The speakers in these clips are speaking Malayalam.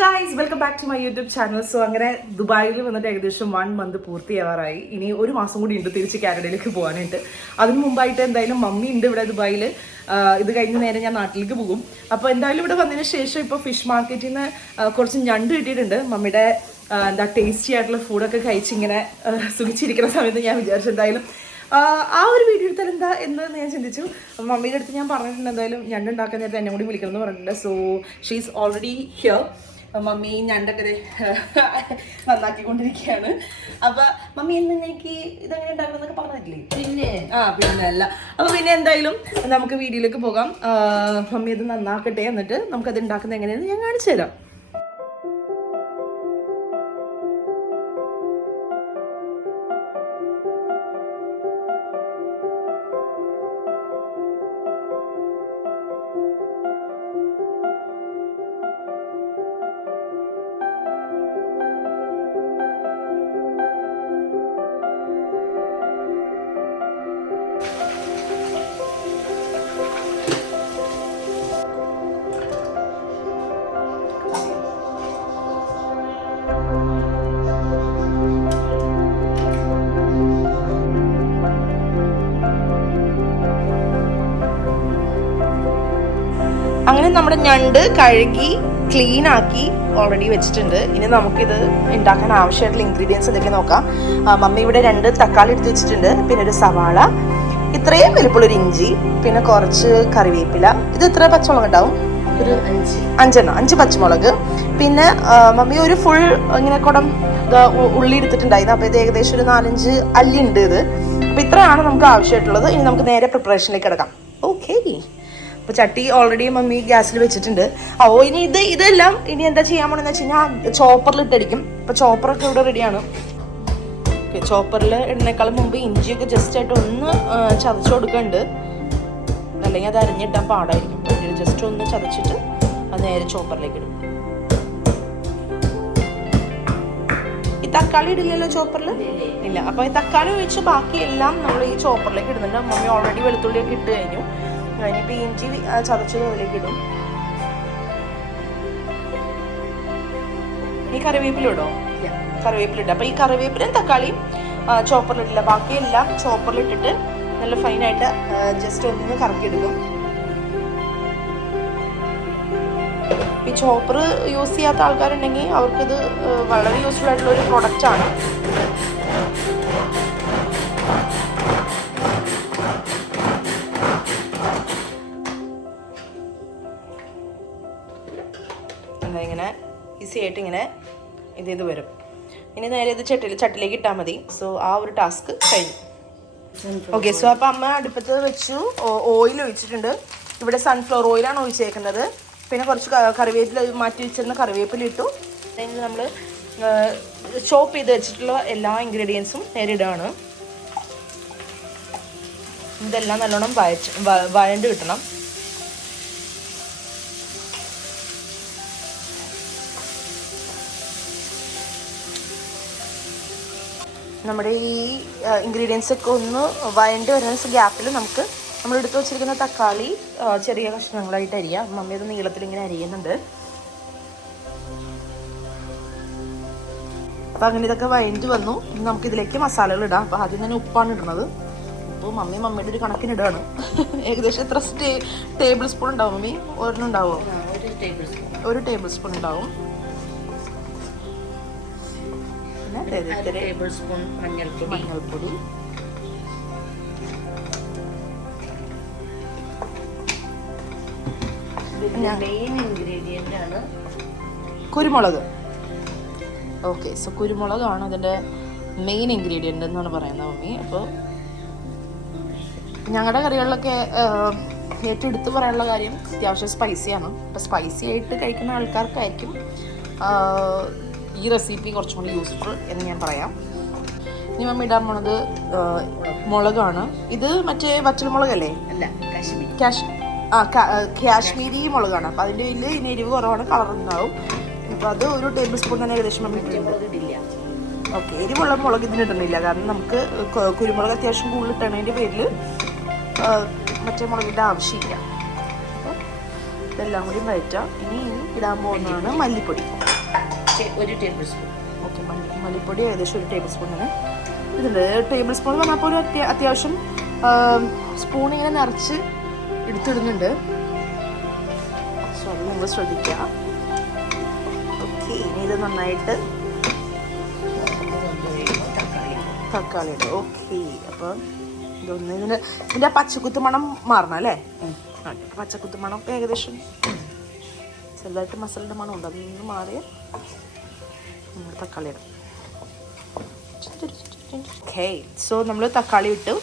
Guys welcome back to my YouTube channel. So അങ്ങനെ ദുബായിൽ വന്നിട്ട് ഏകദേശം 1 മന്ത് പൂർത്തിയാവാറായി. ഇനി ഒരു മാസം കൂടി ഉണ്ട് തിരിച്ച് കാനഡയിലേക്ക് പോകാനായിട്ട്. അതിന് മുമ്പായിട്ട് എന്തായാലും മമ്മി ഉണ്ട് ഇവിടെ ദുബായിൽ. ഇത് കഴിഞ്ഞ് നേരെ ഞാൻ നാട്ടിലേക്ക് പോകും. അപ്പോൾ എന്തായാലും ഇവിടെ വന്നതിന് ശേഷം ഇപ്പോൾ ഫിഷ് മാർക്കറ്റിൽ നിന്ന് കുറച്ച് ഞണ്ട് കിട്ടിയിട്ടുണ്ട്. മമ്മിയുടെ എന്താ ടേസ്റ്റി ആയിട്ടുള്ള ഫുഡൊക്കെ കഴിച്ച് ഇങ്ങനെ സുഖിച്ചിരിക്കുന്ന സമയത്ത് ഞാൻ വിചാരിച്ചു എന്തായാലും ആ ഒരു വീഡിയോ എടുത്താൽ എന്താ എന്ന് ഞാൻ ചിന്തിച്ചു. മമ്മിയുടെ അടുത്ത് ഞാൻ പറഞ്ഞിട്ടുണ്ട് എന്തായാലും ഞണ്ട് ഉണ്ടാക്കാൻ നേരത്തെ എന്നെ കൂടി വിളിക്കണം എന്ന് പറഞ്ഞിട്ടുണ്ട്. So she is already here. Mummy ഞണ്ടൊക്കെ നന്നാക്കിക്കൊണ്ടിരിക്കുകയാണ്. അപ്പൊ മമ്മി എനിക്ക് ഇതെങ്ങനെ ഉണ്ടാക്കണമെന്നൊക്കെ പറഞ്ഞിട്ടില്ലേ? പിന്നെ അല്ല. അപ്പൊ പിന്നെ എന്തായാലും നമുക്ക് വീഡിയോയിലേക്ക് പോകാം. മമ്മി ഇത് നന്നാക്കട്ടെ, എന്നിട്ട് നമുക്കത് ഉണ്ടാക്കുന്നത് എങ്ങനെയാണെന്ന് ഞാൻ കാണിച്ചു തരാം. അങ്ങനെ നമ്മുടെ ഞണ്ട് കഴുകി ക്ലീൻ ആക്കി ഓൾറെഡി വെച്ചിട്ടുണ്ട്. ഇനി നമുക്കിത് ഉണ്ടാക്കാൻ ആവശ്യമായിട്ടുള്ള ഇൻഗ്രീഡിയൻസ് ഇതൊക്കെ നോക്കാം. മമ്മി ഇവിടെ 2 തക്കാളി എടുത്ത് വെച്ചിട്ടുണ്ട്, പിന്നെ ഒരു സവാള, ഇത്രയും വലിപ്പമുള്ളൊരു ഇഞ്ചി, പിന്നെ കുറച്ച് കറിവേപ്പില. ഇത് ഇത്ര പച്ചമുളക് ഉണ്ടാവും? ഒരു 5 പച്ചമുളക്. പിന്നെ മമ്മി ഒരു ഫുൾ ഇങ്ങനെ കുടം ഉള്ളി എടുത്തിട്ടുണ്ടായിരുന്നു. അപ്പോൾ ഇത് ഏകദേശം ഒരു 4-5 അല്ലി ഉണ്ട് ഇത്. അപ്പോൾ ഇത്രയാണ് നമുക്ക് ആവശ്യമായിട്ടുള്ളത്. ഇനി നമുക്ക് നേരെ പ്രിപ്പറേഷനിലേക്ക് കിടക്കാം. ഓക്കെ, അപ്പോൾ ചട്ടി ഓൾറെഡി മമ്മി ഗ്യാസിൽ വെച്ചിട്ടുണ്ട്. ഇനി ഇതെല്ലാം ഇനി എന്താ ചെയ്യാൻ പോണെന്ന് വെച്ച് കഴിഞ്ഞാൽ ചോപ്പറിൽ ഇട്ടടിക്കും. അപ്പോൾ ചോപ്പറൊക്കെ ഇവിടെ റെഡിയാണ്. ഓക്കെ, ചോപ്പറിൽ ഇടുന്നേക്കാളും മുമ്പ് ഇഞ്ചിയൊക്കെ ജസ്റ്റ് ആയിട്ട് ഒന്ന് ചതച്ച് കൊടുക്കുന്നുണ്ട്, അല്ലെങ്കിൽ അത് അരിഞ്ഞിട്ടാൻ പാടായിരിക്കും. ജസ്റ്റ് ഒന്ന് ചതച്ചിട്ട് അത് നേരെ ചോപ്പറിലേക്ക് ഇടും. ഈ തക്കാളി ഇടില്ലല്ലോ ചോപ്പറിൽ? ഇല്ല. അപ്പോൾ ഈ തക്കാളി ഒഴിച്ച് ബാക്കിയെല്ലാം നമ്മൾ ഈ ചോപ്പറിലേക്ക് ഇടുന്നുണ്ട്. മമ്മി ഓൾറെഡി വെളുത്തുള്ളിയൊക്കെ ഇട്ട് കഴിഞ്ഞു. ഇനിയിപ്പോൾ ഇഞ്ചി ചതച്ചത് അതിലേക്ക് ഇടും. ഈ കറിവേപ്പില ഇടോ? കറിവേപ്പില ഇട്ട. അപ്പോൾ ഈ കറിവേപ്പിലും തക്കാളിയും ചോപ്പറിലിട്ടില്ല, ബാക്കിയെല്ലാം ചോപ്പറിലിട്ടിട്ട് നല്ല ഫൈനായിട്ട് ജസ്റ്റ് ഒന്ന് കറക്കിയെടുക്കും. ഈ ചോപ്പർ യൂസ് ചെയ്യാത്ത ആൾക്കാരുണ്ടെങ്കിൽ അവർക്കിത് വളരെ യൂസ്ഫുൾ ആയിട്ടുള്ള ഒരു പ്രൊഡക്റ്റാണ്. ഇങ്ങനെ ഈസി ആയിട്ട് ഇങ്ങനെ ഇത് വരും. ഇനി നേരെ ഇത് ചട്ടിലേക്ക് ഇട്ടാൽ മതി. സോ ആ ഒരു ടാസ്ക് കഴിഞ്ഞു. ഓക്കെ, സോ അപ്പോൾ അമ്മ അടുപ്പത്ത് വെച്ചു, ഓയിൽ ഒഴിച്ചിട്ടുണ്ട്. ഇവിടെ സൺഫ്ലവർ ഓയിലാണ് ഒഴിച്ചേക്കുന്നത്. പിന്നെ കുറച്ച് കറിവേപ്പില മാറ്റി വെച്ചിരുന്ന കറിവേപ്പില ഇട്ടു. അതിന് നമ്മൾ ചോപ്പ് ചെയ്ത് വെച്ചിട്ടുള്ള എല്ലാ ഇൻഗ്രീഡിയൻസും നേരെ ഇടുകയാണ്. ഇതെല്ലാം നല്ലോണം വഴണ്ട് കിട്ടണം. നമ്മുടെ ഈ ഇൻഗ്രീഡിയൻസ് ഒക്കെ ഒന്ന് വഴണ്ട് വരുന്ന ഗ്യാപ്പിൽ നമുക്ക് നമ്മൾ എടുത്ത് വെച്ചിരിക്കുന്ന തക്കാളി ചെറിയ കഷ്ണങ്ങളായിട്ട് അരിയാം. മമ്മി അത് നീളത്തിൽ ഇങ്ങനെ അരിയുന്നുണ്ട്. അപ്പം അങ്ങനെ ഇതൊക്കെ വഴണ്ട് വന്നു. ഇനി നമുക്കിതിലേക്ക് മസാലകൾ ഇടാം. അപ്പോൾ ആദ്യം തന്നെ ഉപ്പാണ് ഇടുന്നത്. ഉപ്പ് മമ്മിയുടെ ഒരു കണക്കിനിടാണ്. ഏകദേശം എത്ര ടേബിൾ സ്പൂൺ ഉണ്ടാവും മമ്മി? ഒരെണ്ണം ഉണ്ടാവുമോ? ഒരു ടേബിൾ സ്പൂൺ ഉണ്ടാവും. ടേബിൾ സ്പൂൺ മഞ്ഞൾപ്പൊടി, മെയിൻ ഇൻഗ്രീഡിയൻ്റ് ആണ് കുരുമുളക്. ഓക്കെ, സോ കുരുമുളകാണ് അതിൻ്റെ മെയിൻ ഇൻഗ്രീഡിയൻ്റ് എന്നാണ് പറയുന്നത് മമ്മി. അപ്പോൾ ഞങ്ങളുടെ കറികളിലൊക്കെ ഏറ്റവും എടുത്ത് പറയാനുള്ള കാര്യം അത്യാവശ്യം സ്പൈസിയാണ്. അപ്പോൾ സ്പൈസി ആയിട്ട് കഴിക്കുന്ന ആൾക്കാർക്കായിരിക്കും ഈ റെസിപ്പി കുറച്ചും കൂടി യൂസ്ഫുൾ എന്ന് ഞാൻ പറയാം. ഇനി മമ്മി ഇടാൻ പോണത് മുളകാണ്. ഇത് മറ്റേ വറ്റൽമുളകല്ലേ? അല്ല, കാശ്മീരി മുളകാണ്. അപ്പോൾ അതിൻ്റെ ഇതിൽ ഇനി എരിവ് കുറവാണ്, കളർ ഉണ്ടാവും. അപ്പോൾ അത് ഒരു ടേബിൾ സ്പൂൺ തന്നെ ഏകദേശം മമ്മി ഇട്ടിട്ടുണ്ട്. ഓക്കെ, എരിവുള്ള മുളക് ഇതിനിടുന്നില്ല, കാരണം നമുക്ക് കുരുമുളക് അത്യാവശ്യം കൂടുതലിട്ടതിൻ്റെ പേരിൽ മറ്റേ മുളകിൻ്റെ ആവശ്യമില്ല. അപ്പോൾ ഇതെല്ലാം കൂടി വഴറ്റാം. ഇനി ഇടാൻ പോകുന്നതാണ് മല്ലിപ്പൊടി. 1 ടേബിൾ സ്പൂൺ. ഓക്കെ, മല്ലിപ്പൊടി ഏകദേശം 1 ടേബിൾ സ്പൂണിന് ഇതുണ്ട്. ടേബിൾ സ്പൂൺ എന്ന് പറഞ്ഞപ്പോൾ ഒരു അത്യാവശ്യം സ്പൂൺ ഇങ്ങനെ നിറച്ച് എടുത്തിടുന്നുണ്ട്. സോ അത് നിങ്ങൾ ശ്രദ്ധിക്കുക. ഓക്കെ, ഇനി ഇത് നന്നായിട്ട് തക്കാളി ഇടും. ഓക്കെ, അപ്പോൾ ഇതൊന്ന് ഇതിൻ്റെ പച്ചക്കുത്ത് മണം മാറണം അല്ലേ? പച്ചക്കുത്ത് മണം ഏകദേശം ചെറുതായിട്ട് മസാലയുടെ മണം ഉണ്ട്, അതൊന്ന് മാറിയ തക്കാളി ഇടും. ഓക്കെ, സോ നമ്മൾ തക്കാളി ഇട്ടു.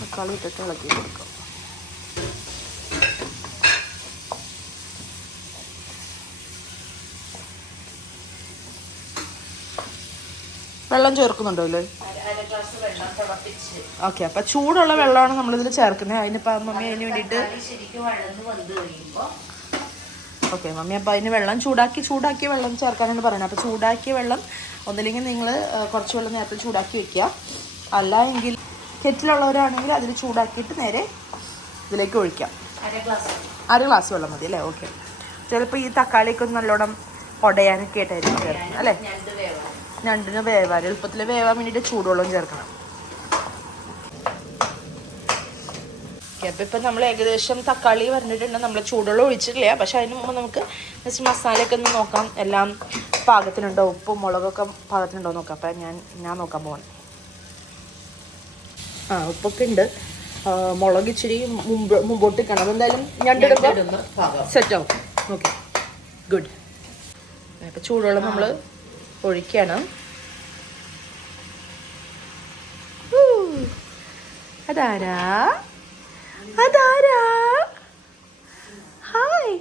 തക്കാളി ഇട്ടിട്ട് ഇളക്കി കൊടുക്കും. വെള്ളം ചേർക്കുന്നുണ്ടോ ഇല്ലേ? ഓക്കെ, അപ്പം ചൂടുള്ള വെള്ളമാണ് നമ്മളിതിൽ ചേർക്കുന്നത്. അതിനിപ്പോൾ മമ്മി അതിന് വേണ്ടിയിട്ട് ഓക്കെ മമ്മി അപ്പോൾ അതിന് വെള്ളം ചൂടാക്കിയ വെള്ളം ചേർക്കാനാണ് പറയുന്നത്. അപ്പോൾ ചൂടാക്കിയ വെള്ളം ഒന്നില്ലെങ്കിൽ നിങ്ങൾ കുറച്ച് വെള്ളം നേരത്തെ ചൂടാക്കി വെക്കുക, അല്ല എങ്കിൽ കെറ്റിലുള്ളവരാണെങ്കിൽ അതിൽ ചൂടാക്കിയിട്ട് നേരെ ഇതിലേക്ക് ഒഴിക്കാം. 1 ഗ്ലാസ് വെള്ളം മതി അല്ലേ? ഓക്കെ, ചിലപ്പോൾ ഈ തക്കാളിയൊക്കെ ഒന്ന് നല്ലോണം ഉടയാനൊക്കെ ആയിട്ടായിരിക്കും ചേർക്കുന്നത് അല്ലേ? ഞണ്ടിന് വേവാൻ എളുപ്പത്തിൽ വേവാൻ വേണ്ടിയിട്ട് ചൂടുവെള്ളം ചേർക്കണം. ഓക്കെ, അപ്പോൾ ഇപ്പം നമ്മൾ ഏകദേശം തക്കാളി പറഞ്ഞിട്ടുണ്ട്. നമ്മൾ ചൂടുവെള്ളം ഒഴിച്ചിട്ടില്ല, പക്ഷെ അതിന് മുമ്പ് നമുക്ക് ജസ്റ്റ് മസാലയൊക്കെ ഒന്ന് നോക്കാം, എല്ലാം പാകത്തിനുണ്ടോ, ഉപ്പും മുളകൊക്കെ പാകത്തിനുണ്ടോ നോക്കാം. അപ്പം ഞാൻ നോക്കാൻ പോകണം. ഉപ്പൊക്കെ ഉണ്ട്, മുളക് ഇച്ചിരി മുമ്പോട്ട് നിൽക്കണം. അതെന്തായാലും ഞണ്ടിടുമ്പോൾ സെറ്റ് ആവും. Okay, good. ഇപ്പം ചൂടുവെള്ളം നമ്മൾ ഒഴിക്കുകയാണ്. അതാരാ ഹായ്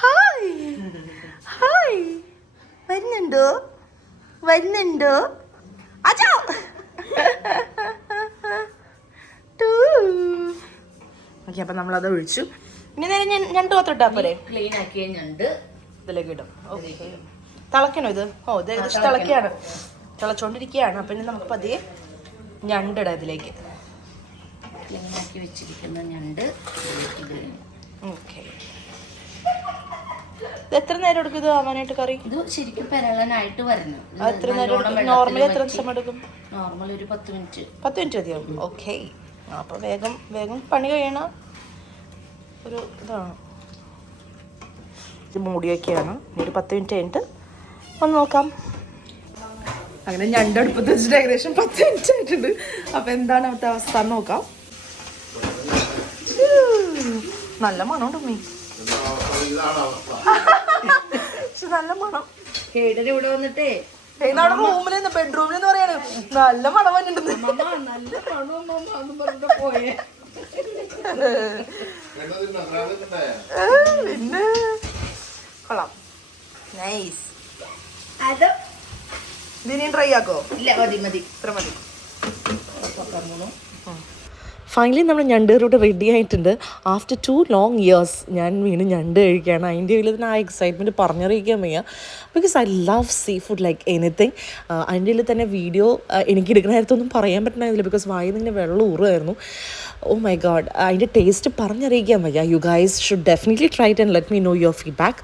ഹായ് ഹായ്, വരുന്നുണ്ടോ അജോ? ഓക്കെ, അപ്പം നമ്മളത് ഒഴിച്ചു. ഇനി നേരെ ഞണ്ട് പാത്രം പോരെ? ക്ലീൻ ആക്കിയ ഞണ്ട് ഇതിലേക്ക് ഇടും. ഓക്കെ, തിളക്കണോ ഇത്? ഇത് ഏകദേശം തിളച്ചോണ്ടിരിക്കുകയാണ്. അപ്പം ഇനി നമുക്ക് പതിയെ ഞണ്ടിടാം ഇതിലേക്ക്. ക്ലീൻ ആക്കി വെച്ചിരിക്കുന്ന ഞണ്ട് ഓക്കെ, ഇത് എത്ര നേരം എടുക്കും ഇത് ആവാനായിട്ട് കറി? ഇത് ശരിക്കും പെരളനായിട്ട് വരണം. എത്ര നേരം എടുക്കും? നോർമലി എത്ര സമയം എടുക്കും? നോർമൽ ഒരു 10 മിനിറ്റ്. 10 മിനിറ്റ് മതിയാവും. ഓക്കെ, അപ്പോൾ വേഗം പണി കഴിയണ ഒരു ഇതാണ്. ഇത് മൂടി വയ്ക്കുകയാണ്. ഒരു 10 മിനിറ്റ് കഴിഞ്ഞിട്ട് ഒന്ന് നോക്കാം. അങ്ങനെ ഞണ്ടടുപ്പത്ത് വെച്ചിട്ട് ഏകദേശം 10 മിനിറ്റ് ആയിട്ടുണ്ട്. അപ്പം എന്താണ് അവിടുത്തെ അവസ്ഥ എന്ന് നോക്കാം. നല്ല മണം ഉണ്ട് മീ, നല്ല മണം. കേടര് ഇവിടെ വന്നിട്ടേ റൂമിൽ ബെഡ്റൂമിൽ എന്ന് പറയാണ് നല്ല മണം വന്നിട്ടുണ്ട്. നല്ല മണം പറഞ്ഞിട്ട് പോയേ. പിന്നെ കൊള്ളാം, നൈസ്. ഇതിനി ട്രൈ ആക്കോ? ഇല്ല, മതി ഇത്ര മതി. ഫൈനലി നമ്മൾ ഞണ്ട് കറി റെഡി ആയിട്ടുണ്ട്. ആഫ്റ്റർ 2 long years ഞാൻ വീണ്ടും ഞണ്ട് കഴിക്കുകയാണ്. അതിൻ്റെ ഉള്ളിൽ തന്നെ ആ എക്സൈറ്റ്മെൻറ്റ് പറഞ്ഞറിയിക്കാൻ വയ്യ. Because I love sea food like anything. അതിൻ്റെ ഉള്ളിൽ തന്നെ വീഡിയോ എനിക്ക് എടുക്കുന്ന നേരത്തൊന്നും പറയാൻ പറ്റുന്നില്ല, ബിക്കോസ് വായിൽ നിന്ന് വെള്ളം ഊറുമായിരുന്നു. ഓ മൈ ഗോഡ്, അതിൻ്റെ ടേസ്റ്റ് പറഞ്ഞറിയിക്കാൻ വയ്യ. You guys should definitely try it and let me no your feedback.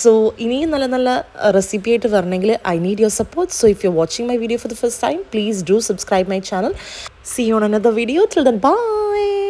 So ഇനിയും നല്ല നല്ല റെസിപ്പി ആയിട്ട് വരണമെങ്കിൽ I need your support. So if you are watching my video for the first time, please do subscribe my channel. See you on another video. Till then, bye.